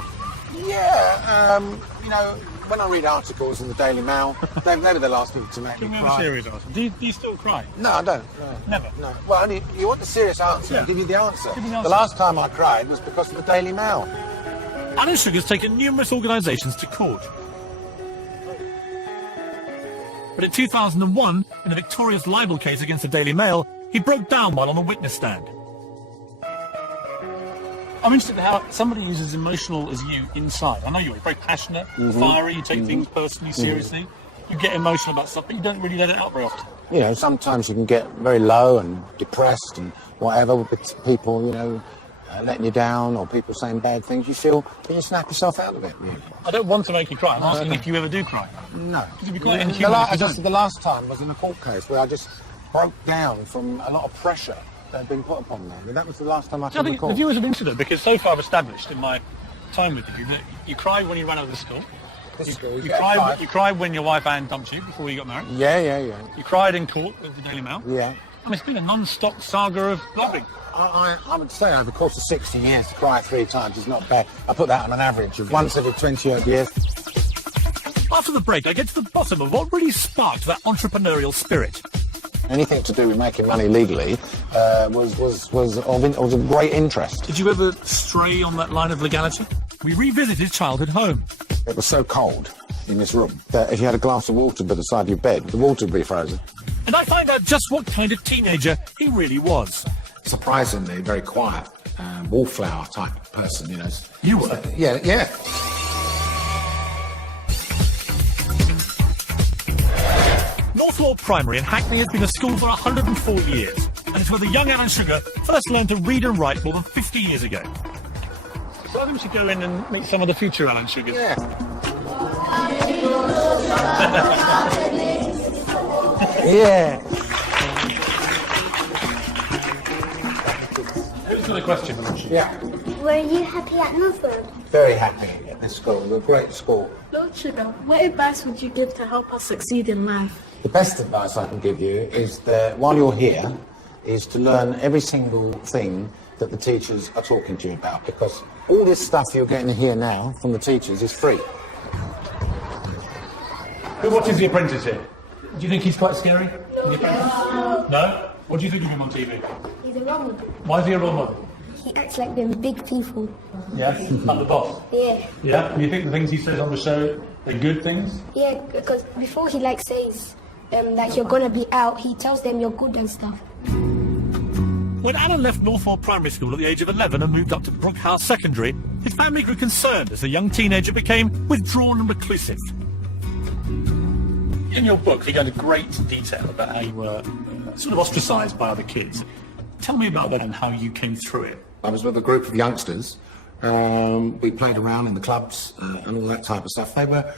Yeah, you know, when I read articles in the Daily Mail, they were the last people to make me Give me a cry. serious answer. Do you still cry? No, I don't. No. Never? No. Well, only, you want the serious answer? Yeah. I'll give you the answer. Give me the The answer. last time I cried was because of the Daily Mail. Alan Sugar's taken numerous organisations to court. But in 2001, in a victorious libel case against the Daily Mail, he broke down while on a witness stand. I'm interested in how somebody who's as emotional as you inside. I know you're very passionate, fiery, you take things personally, seriously. You get emotional about stuff, but you don't really let it out very often. You know, sometimes you can get very low and depressed and whatever with people, you know, letting you down or people saying bad things. You feel you snap yourself out of it. Really. I don't want to make you cry. I'm asking if you ever do cry. No. Because you'd be quite The inhuman. the last time was in a court case where I just broke down from a lot of pressure that had been put upon me. I mean, that was the last time I I took the think the court. viewers have been interested because so far I've established in my time with you that you cried when you ran out of the school. You cried when your wife Anne dumped you before you got married. Yeah. You cried in court with the Daily Mail. Yeah. And it's been a non-stop saga of blubbing. I would say over the course of 60 years to cry 3 times is not bad. I put that on an average of once every 20 odd years. After the break, I get to the bottom of what really sparked that entrepreneurial spirit. Anything to do with making money legally was of great interest. Did you ever stray on that line of legality? We revisit his childhood home. It was so cold in this room that if you had a glass of water by the side of your bed, the water would be frozen. And I find out just what kind of teenager he really was. Surprisingly, very quiet, wallflower type person, you know. You were? Yeah. Northlaw Primary in Hackney has been a school for 104 years, and it's where the young Alan Sugar first learned to read and write more than 50 years ago. So I think we should go in and meet some of the future Alan Sugars. Yeah. Yeah. Who's got a question? Yeah. Were you happy at Northwood? Very happy at this school. It was a great school. Lord Sugar, what advice would you give to help us succeed in life? The best advice I can give you is that while you're here, is to learn every single thing that the teachers are talking to you about, because all this stuff you're getting here now from the teachers is free. Who watches The Apprentice here? Do you think he's quite scary? No? What do you think of him on TV? He's a role model. Why is he a role model? He acts like them big people. Yes? Like the boss? Yeah. Yeah? And you think the things he says on the show are good things? Yeah, because before he says that you're gonna be out, he tells them you're good and stuff. When Alan left Northlaw Primary School at the age of 11 and moved up to Brook House Secondary, his family grew concerned as the young teenager became withdrawn and reclusive. In your book, you go into great detail about how you were sort of ostracised by other kids. Tell me about that and how you came through it. I was with a group of youngsters. We played around in the clubs and all that type of stuff. They were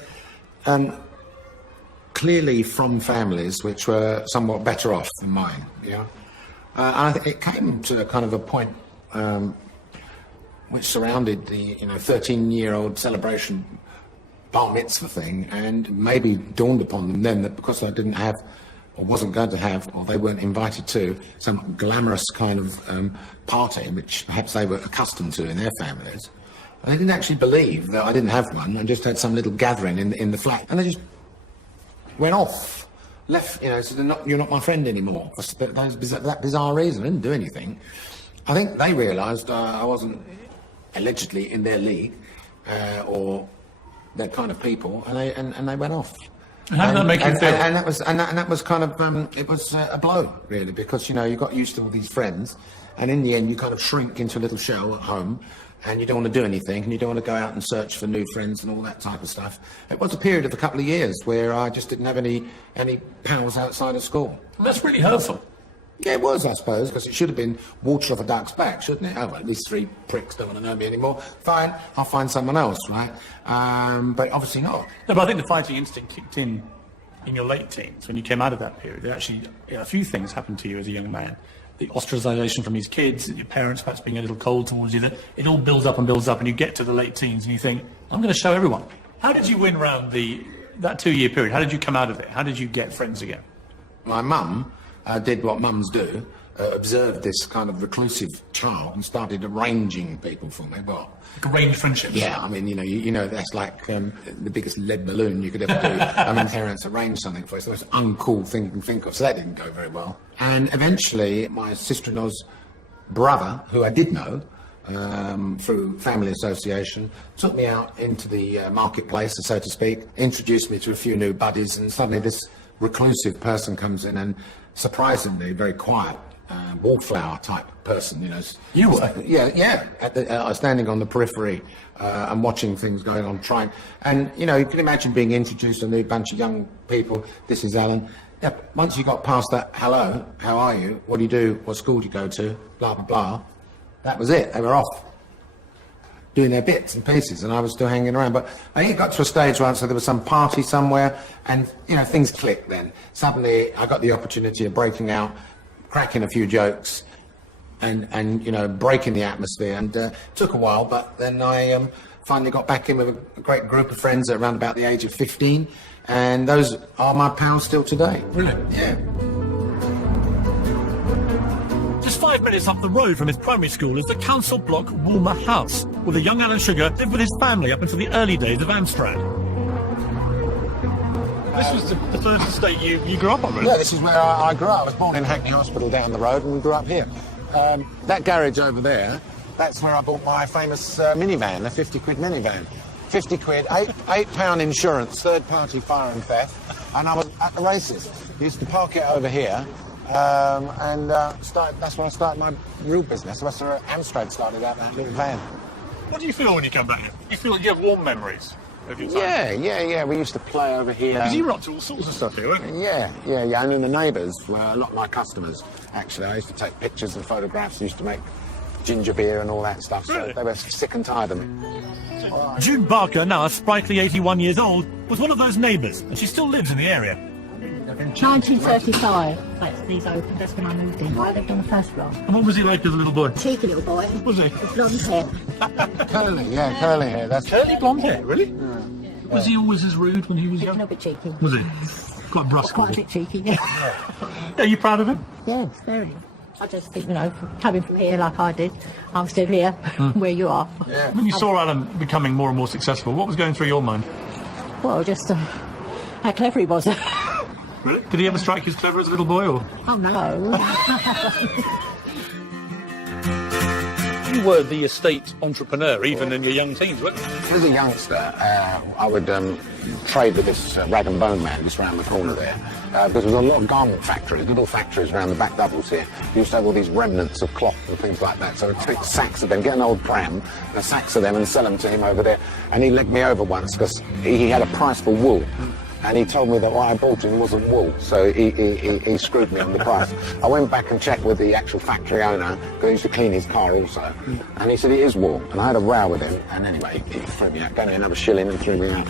clearly from families which were somewhat better off than mine. Yeah, and I think it came to kind of a point which surrounded the 13-year-old celebration bar mitzvah thing, and maybe dawned upon them then that because I didn't have, or wasn't going to have, or they weren't invited to some glamorous kind of party, which perhaps they were accustomed to in their families, and they didn't actually believe that I didn't have one and just had some little gathering in the flat, and they just went off, left, said, you're not my friend anymore, for that bizarre reason. I didn't do anything. I think they realised I wasn't allegedly in their league, or that kind of people, and they went off. And how did that make you feel? And that was kind of it was a blow, really, because you got used to all these friends, and in the end you kind of shrink into a little shell at home, and you don't want to do anything, and you don't want to go out and search for new friends and all that type of stuff. It was a period of a couple of years where I just didn't have any pals outside of school. And that's really hurtful. Yeah, it was, I suppose, because it should have been water off a duck's back, shouldn't it? Oh, well, these 3 pricks don't want to know me anymore. Fine, I'll find someone else, right? But obviously not. No, but I think the fighting instinct kicked in your late teens when you came out of that period. There actually, a few things happened to you as a young man. The ostracisation from his kids, your parents perhaps being a little cold towards you, that it all builds up, and you get to the late teens and you think, I'm going to show everyone. How did you win around that 2-year period? How did you come out of it? How did you get friends again? My mum did what mums do. observed this kind of reclusive child and started arranging people for me. Well, arranged friendships. Yeah, I mean, you know, that's like the biggest lead balloon you could ever do. I mean, parents arranged something for us. It was an uncool thing you can think of, so that didn't go very well. And eventually, my sister-in-law's brother, who I did know through family association, took me out into the marketplace, so to speak, introduced me to a few new buddies, and suddenly this reclusive person comes in and surprisingly very quiet. Wallflower type person, you know. You were? Yeah. I was standing on the periphery and watching things going on, trying. And, you know, you can imagine being introduced to a new bunch of young people. This is Alan. Yeah, once you got past that, hello, how are you? What do you do? What school do you go to? Blah, blah, blah. That was it. They were off doing their bits and pieces, and I was still hanging around. But it got to a stage once, so there was some party somewhere, and, you know, things clicked then. Suddenly, I got the opportunity of breaking out, cracking a few jokes and you know, breaking the atmosphere, and it took a while, but then I finally got back in with a great group of friends at around about the age of 15, and those are my pals still today. Brilliant. Yeah. Just 5 minutes up the road from his primary school is the council block Walmer House, where the young Alan Sugar lived with his family up until the early days of Amstrad. This was the first estate you grew up on, really? Yeah, this is where I grew up. I was born in Hackney Hospital down the road and grew up here. That garage over there, that's where I bought my famous minivan, a 50-quid minivan. 50 quid, £8 insurance, third-party fire and theft, and I was at the races. I used to park it over here, and that's when I started my real business. That's where Amstrad started out, that little van. What do you feel when you come back here? You feel like you have warm memories of your time? Yeah. We used to play over here. Because you were up to all sorts of stuff here, weren't you? Yeah. And then the neighbours were a lot of my customers, actually. I used to take pictures and photographs, used to make ginger beer and all that stuff, Really? so they were sick and tired of me. June Barker, now a sprightly 81 years old, was one of those neighbours, and she still lives in the area. 1935. These opened. That's when I moved in. I lived on the first floor. And what was he like as a little boy? Cheeky little boy. Was he? With blonde hair. Curly hair. That's curly blonde hair, really? Was he always as rude when he was A young? little bit cheeky. Was he? Quite brusque. Quite a was he? bit cheeky, yeah. Are you proud of him? Yes, very. I just think, coming from here like I did, I'm still here, where you are. Yeah. When you saw Alan becoming more and more successful, what was going through your mind? Well, just how clever he was. Really? Did he ever strike you as clever as a little boy, or? Oh, no. You were the estate entrepreneur, even in your young teens, weren't you? As a youngster, I would trade with this rag and bone man just round the corner there. Because there was a lot of garment factories, little factories around the back doubles here. We used to have all these remnants of cloth and things like that. So I'd take sacks of them, get an old pram, and sacks of them, and sell them to him over there. And he legged me over once because he had a price for wool. And he told me that what I bought him wasn't wool, so he screwed me on the price. I went back and checked with the actual factory owner, because he used to clean his car also, and he said it is wool, and I had a row with him, and anyway, he threw me out, gave me another shilling and threw me out.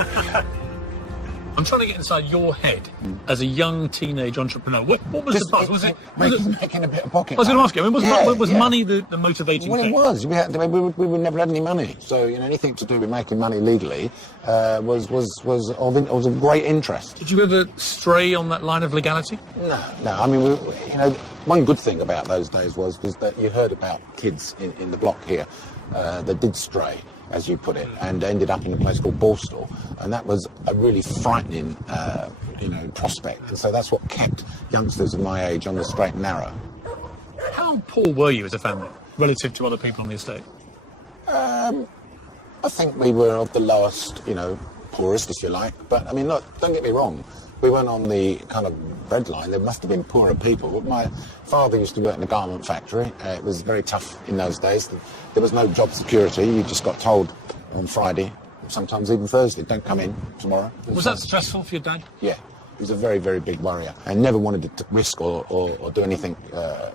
I'm trying to get inside your head as a young teenage entrepreneur. What was the buzz? Was it making a bit of pocket? I was going to ask you. I mean, was money the motivating well, thing? Well, it was. We never had any money, so anything to do with making money legally was of great interest. Did you ever stray on that line of legality? No. I mean, one good thing about those days was that you heard about kids in the block here that did stray, as you put it, and ended up in a place called Borstal, and that was a really frightening, prospect. And so that's what kept youngsters of my age on the straight and narrow. How poor were you as a family relative to other people on the estate? I think we were of the lowest, poorest, if you like. But I mean, look, don't get me wrong. We weren't on the kind of bread line. There must have been poorer people. But my father used to work in a garment factory. It was very tough in those days. There was no job security. You just got told on Friday, sometimes even Thursday, don't come in tomorrow. Was that stressful for your dad? Yeah. He was a very, very big worrier and never wanted to risk or do anything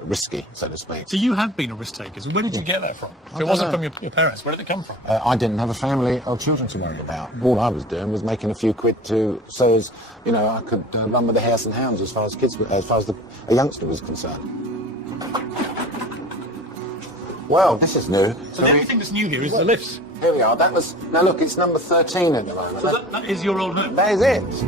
risky, so to speak. So you have been a risk taker. So where did you get that from? If it wasn't from your parents, where did it come from? I didn't have a family or children to worry about. All I was doing was making a few quid so as I could run with the house and hounds as far as a youngster was concerned. Well, this is new. So the only thing that's new here is the lifts. Here we are. Now look, it's number 13 at the moment. So that is your old home? That is it.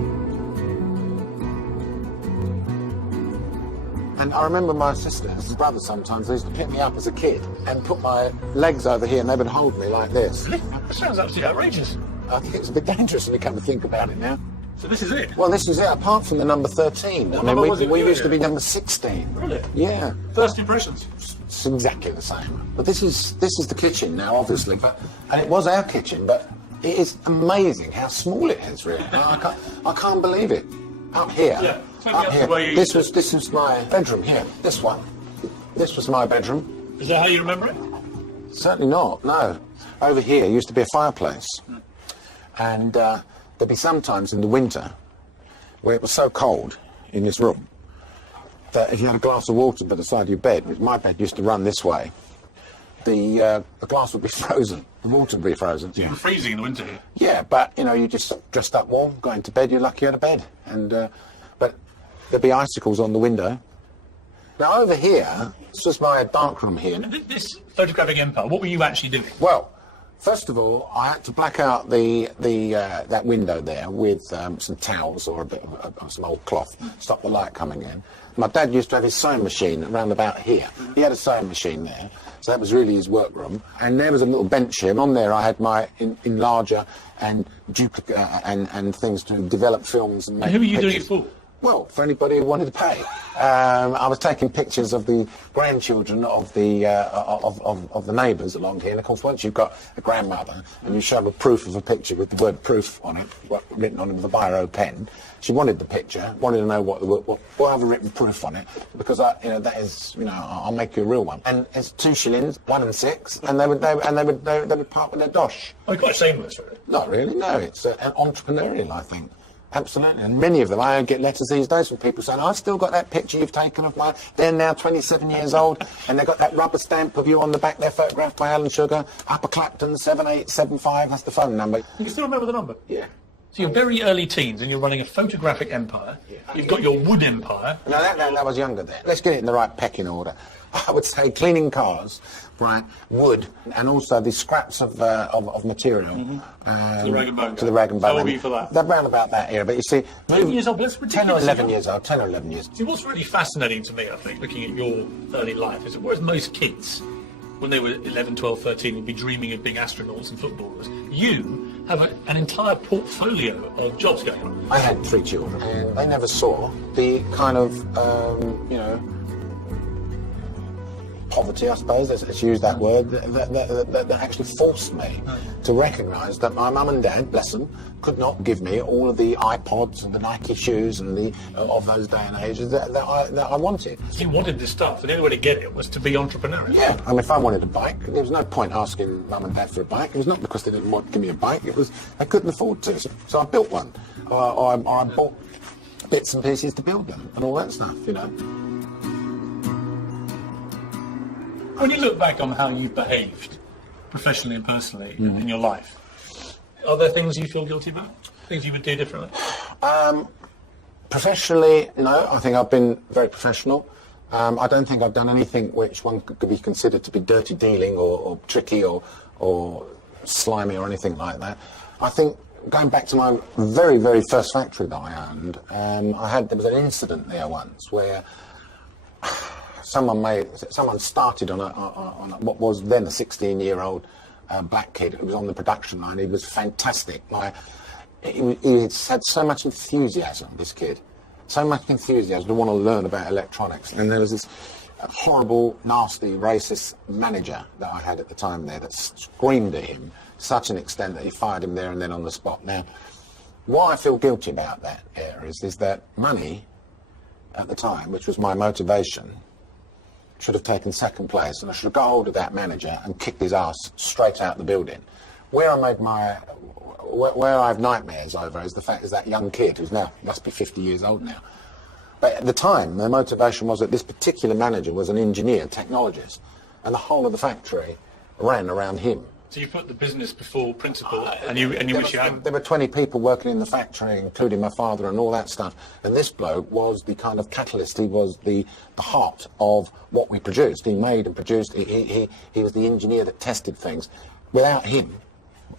And I remember my sisters and brothers sometimes, they used to pick me up as a kid and put my legs over here and they would hold me like this. Really? That sounds absolutely outrageous. I think it's a bit dangerous when you come to think about it now. So this is it? Well, this is it, apart from the number 13. What I mean, number was it? we used to be number 16. Really? Yeah. First impressions? It's exactly the same. But this is the kitchen now, obviously. And it was our kitchen, but it is amazing how small it is, really. I can't believe it. Up here. Yeah. Up here. This was my bedroom here. This one. This was my bedroom. Is that how you remember it? Certainly not, no. Over here used to be a fireplace. And there'd be sometimes in the winter where it was so cold in this room that if you had a glass of water by the side of your bed, which my bed used to run this way, the glass would be frozen. The water would be frozen. You were freezing in the winter here. Yeah, but, you know, you just dressed up warm, going to bed, you're lucky you had a bed. And, but there'd be icicles on the window. Now, over here, this was my darkroom here. This photographic empire, what were you actually doing? Well, first of all, I had to black out that window there with some towels or a bit of some old cloth, stop the light coming in. My dad used to have his sewing machine around about here. He had a sewing machine there, so that was really his workroom. And there was a little bench here. And on there, I had my enlarger and duplicate and things to develop films and make. And who were you pictures. doing it for? Well, for anybody who wanted to pay. I was taking pictures of the grandchildren of the neighbours along here. And of course, once you've got a grandmother and you show her proof of a picture with the word proof on it, written on it with a biro pen, she wanted the picture, wanted to know what have a written proof on it, because that is, I'll make you a real one. And it's 2 shillings, 1 and 6, and they would part with their dosh. Oh, you're quite shameless, really. Not really, no. It's entrepreneurial, I think. Absolutely, and many of them, I get letters these days from people saying, I've still got that picture you've taken of mine, they're now 27 years old, and they've got that rubber stamp of you on the back, they're photographed by Alan Sugar, Upper Clapton, 7875, that's the phone number. You still remember the number? Yeah. So you're very early teens and you're running a photographic empire. Yeah. You've got your wood empire. No, that was younger then. Let's get it in the right pecking order. I would say cleaning cars, right, wood, and also the scraps of material. To the rag and bone. To the rag and bone. How old were you for that? That round about that era. But you see, 10 years old, that's ridiculous. 10 or 11 years old. 10 or 11 years. See, what's really fascinating to me, I think, looking at your early life, is that whereas most kids, when they were 11, 12, 13, would be dreaming of being astronauts and footballers, you have an entire portfolio of jobs going on. I had 3 children, and they never saw the kind of, poverty, I suppose, let's use that word, that actually forced me to recognise that my mum and dad, bless them, could not give me all of the iPods and the Nike shoes and of those day and ages that I wanted. You wanted this stuff, and the only way to get it was to be entrepreneurial. Yeah, I mean, if I wanted a bike, there was no point asking mum and dad for a bike. It was not because they didn't want to give me a bike, it was they couldn't afford to. So I built one, or I bought bits and pieces to build them, and all that stuff, When you look back on how you've behaved, professionally and personally, in your life, are there things you feel guilty about? Things you would do differently? Professionally, no. I think I've been very professional. I don't think I've done anything which one could be considered to be dirty dealing or tricky or slimy or anything like that. I think going back to my very, very first factory that I owned, there was an incident there once where someone started on what was then a 16-year-old black kid who was on the production line. He was fantastic. He had so much enthusiasm, this kid. So much enthusiasm to want to learn about electronics. And there was this horrible, nasty, racist manager that I had at the time there that screamed at him to such an extent that he fired him there and then on the spot. Now, why I feel guilty about that era is that money at the time, which was my motivation, should have taken second place, and I should have got hold of that manager and kicked his ass straight out the building. Where I have nightmares over is the fact is that young kid who's now must be 50 years old now. But at the time, the motivation was that this particular manager was an engineer, technologist, and the whole of the factory ran around him. So you put the business before principle, and you wish you had. There were 20 people working in the factory, including my father and all that stuff. And this bloke was the kind of catalyst. He was the heart of what we produced. He made and produced. He was the engineer that tested things. Without him,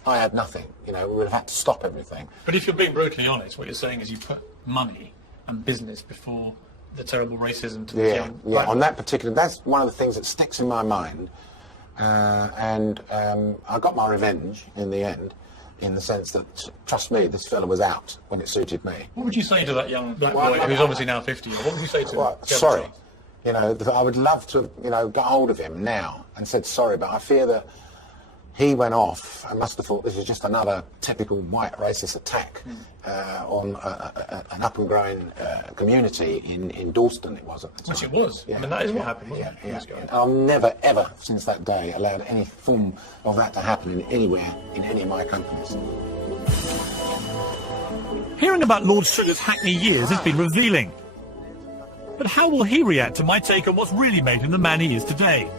I had nothing. We would have had to stop everything. But if you're being brutally honest, what you're saying is you put money and business before the terrible racism to the young. Yeah, on that particular, that's one of the things that sticks in my mind. And I got my revenge in the end, in the sense that, trust me, this fella was out when it suited me. What would you say to that young black boy who's obviously now 50? What would you say to him? Sorry. You know, I would love to, got hold of him now and said sorry, but I fear that he went off and must have thought this is just another typical white racist attack on an up-and-growing community in Dalston, it was at the time. Which it was. Yeah. I mean, that is what happened, wasn't it? Yeah. I've never, ever, since that day, allowed any form of that to happen anywhere in any of my companies. Hearing about Lord Sugar's Hackney years has been revealing. But how will he react to my take on what's really made him the man he is today?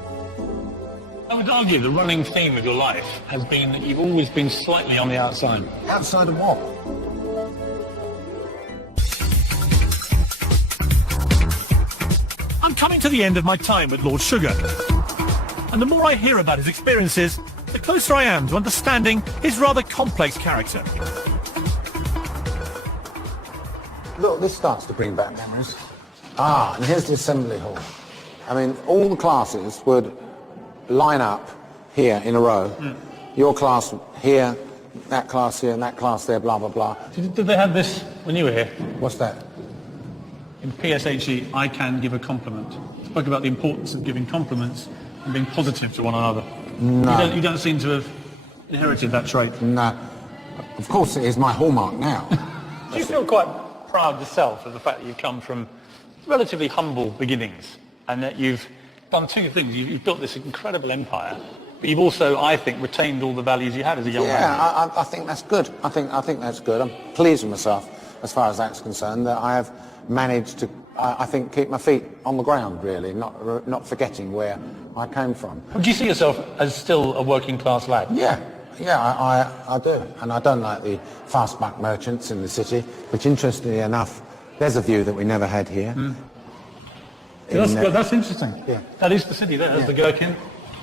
I would argue the running theme of your life has been that you've always been slightly on the outside. Outside of what? I'm coming to the end of my time with Lord Sugar. And the more I hear about his experiences, the closer I am to understanding his rather complex character. Look, this starts to bring back memories. And here's the assembly hall. I mean, all the classes would line up here in a row. Your class here, that class here, and that class there, blah, blah, blah. Did they have this when you were here? What's that? In PSHE, I can give a compliment. Spoke about the importance of giving compliments and being positive to one another. No. You don't seem to have inherited that trait. No. Of course it is my hallmark now. Do you feel quite proud yourself of the fact that you've come from relatively humble beginnings and that you've done two things? You've built this incredible empire, but you've also, I think, retained all the values you had as a young man. Yeah, I think that's good. I think that's good. I'm pleased with myself as far as that's concerned, that I have managed to, I think, keep my feet on the ground, really, not forgetting where I came from. Would you see yourself as still a working class lad? Yeah, I do. And I don't like the fast buck merchants in the city, which, interestingly enough, there's a view that we never had here. That's interesting. Yeah. That is the city there, there's the Gherkin.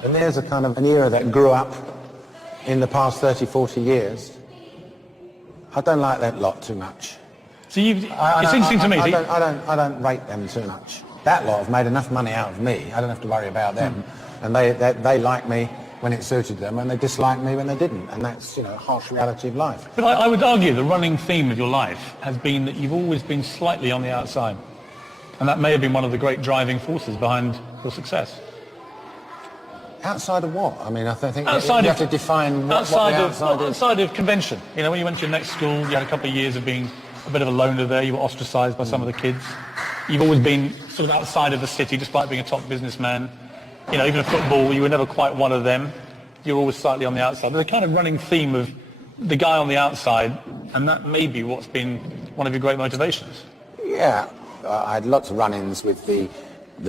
And there's a kind of an era that grew up in the past 30, 40 years. I don't like that lot too much. So it's interesting to me. I don't rate them too much. That lot have made enough money out of me. I don't have to worry about them. And they like me when it suited them, and they disliked me when they didn't. And that's, a harsh reality of life. But I would argue the running theme of your life has been that you've always been slightly on the outside. And that may have been one of the great driving forces behind your success. Outside of what? I mean, I think you have to define what the outside is. Outside of convention. When you went to your next school, you had a couple of years of being a bit of a loner there. You were ostracised by some of the kids. You've always been sort of outside of the city, despite being a top businessman. Even in football, you were never quite one of them. You're always slightly on the outside. There's a kind of running theme of the guy on the outside, and that may be what's been one of your great motivations. Yeah, I had lots of run-ins with the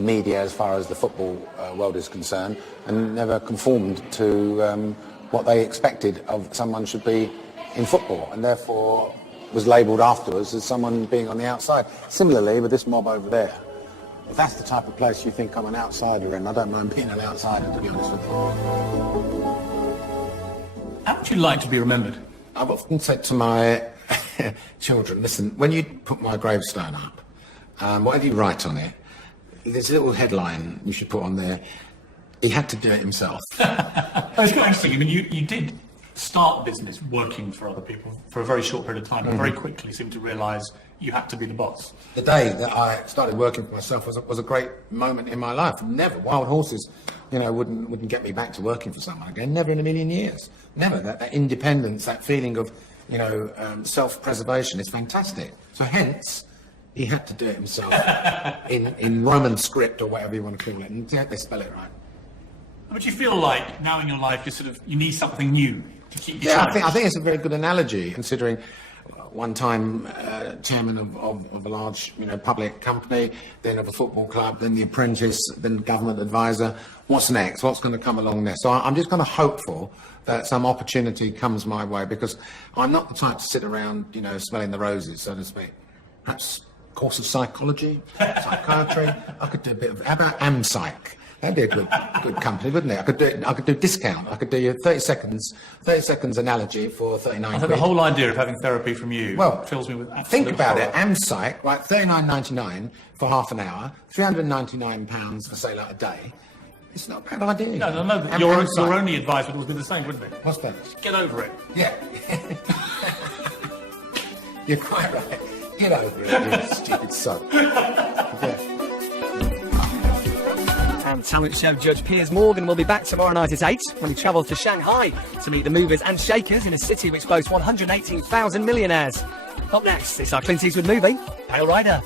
media as far as the football world is concerned, and never conformed to what they expected of someone should be in football, and therefore was labelled afterwards as someone being on the outside. Similarly, with this mob over there, if that's the type of place you think I'm an outsider in, I don't mind being an outsider, to be honest with you. How would you like to be remembered? I've often said to my children, listen, when you put my gravestone up, whatever you write on it, there's a little headline you should put on there. He had to do it himself. It's quite interesting. I mean, you did start business working for other people for a very short period of time, but very quickly seemed to realise you had to be the boss. The day that I started working for myself was a great moment in my life. Never. Wild horses, wouldn't get me back to working for someone again. Never in a million years. Never. That independence, that feeling of, self-preservation is fantastic. So hence, he had to do it himself in Roman script or whatever you want to call it. And they spell it right. But you feel like now in your life you need something new to keep you I think it's a very good analogy, considering one time chairman of a large public company, then of a football club, then the apprentice, then government advisor. What's next? What's going to come along next? So I'm just kind of hopeful that some opportunity comes my way, because I'm not the type to sit around smelling the roses, so to speak. Perhaps a course of psychology, psychiatry. I could do a bit of, how about AmPsych? That'd be a good company, wouldn't it? I could do discount. I could do your 30 seconds analogy for 39 I think quid. the whole idea of having therapy from you fills me with absolute Think about horror. it. Amsite, right? £39.99 for half an hour, £399 for say like a day. It's not a bad idea. No. Your only advice would have been the same, wouldn't it? What's that? Get over it. Yeah. You're quite right. Get over it, you stupid sod. Yeah. And talent show judge Piers Morgan will be back tomorrow night at 8 when he travels to Shanghai to meet the movers and shakers in a city which boasts 118,000 millionaires. Up next, it's our Clint Eastwood movie, Pale Rider.